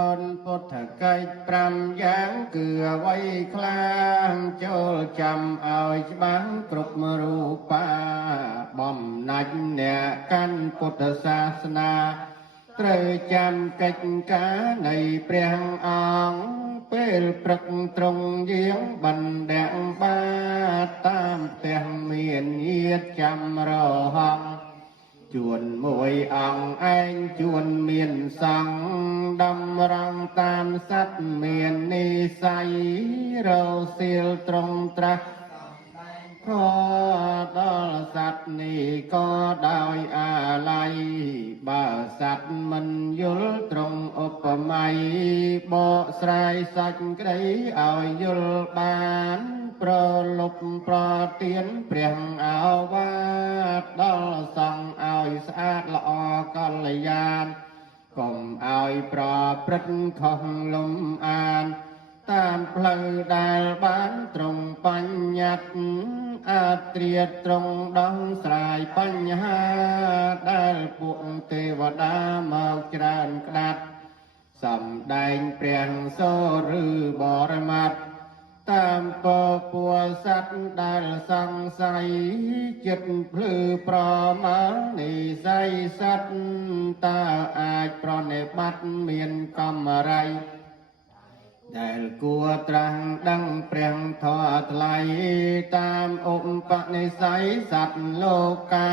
ពុទ្ធកិច្ច5យ៉ាងគឺអ្វីខ្លះចូលចាំឲ្យច្បាស់គ្រប់រូបាបំណាច់អ្នកកាន់ពុទ្ធសាសនាត្រូវចាំកិច្ចការនៃព្រះអង្គពេលព្រឹកត្រង់យាងបណ្ដឹងបាតតាមផ្ទះមានញាតចាំរហងជួនមួយអង្គឯងជួនមានសង្ឃតម្រង់តាមសត្វមាននិស័យរសៀលត្រង់ត្រាស់ខដល់សត្វនេះក៏ដោយអាល័យបើសត្វមិនយល់ត្រង់ឧបមាបកស្រាយសាច់ក្តីឲ្យយល់បានប្រលប់ប្រទៀនព្រះអាវាតដល់សង្ឃឲ្យស្អាតល្អកល្យាណកុំឲ្យប្រព្រឹត្តខុសលំអានតាមផ្លូវដែលបានត្រង់បញ្ញត្តិអាចត្រៀតត្រង់ដោះស្រាយបញ្ហាដែលពួកទេវតាមកច្រើនក្តាត់សំដែងព្រះសូរឬបរមត្ថតាមពពួសត្វដែលសង្ស័យចិត្តភ្លឺប្រមាលនិស័យសត្វតើអាចប្រណិប័តមានកំរៃដែលគួរត្រាស់ដឹងព្រះធម៌ថ្លៃតាមឧបនិស្ស័យសត្វលោកា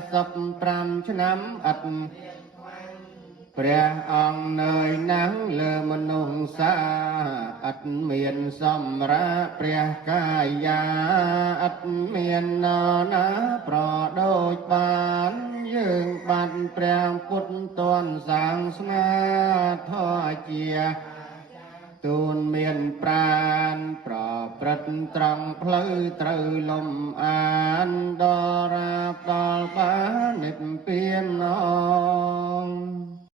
45ឆ្នាំអត់ព្រះអង្គនៅណាំងលើមនុស្សសាអត់មានសម្រាប់ព្រះកាយាអត់មាននរណាប្រដូចបានយើងបានព្រះពុទ្ធតនសាងស្នាធម៌ជាទូនមានប្រានប្រព្រឹត្តត្រង់ផ្លូវត្រូវលំអានដរាបដល់បាននិព្វាន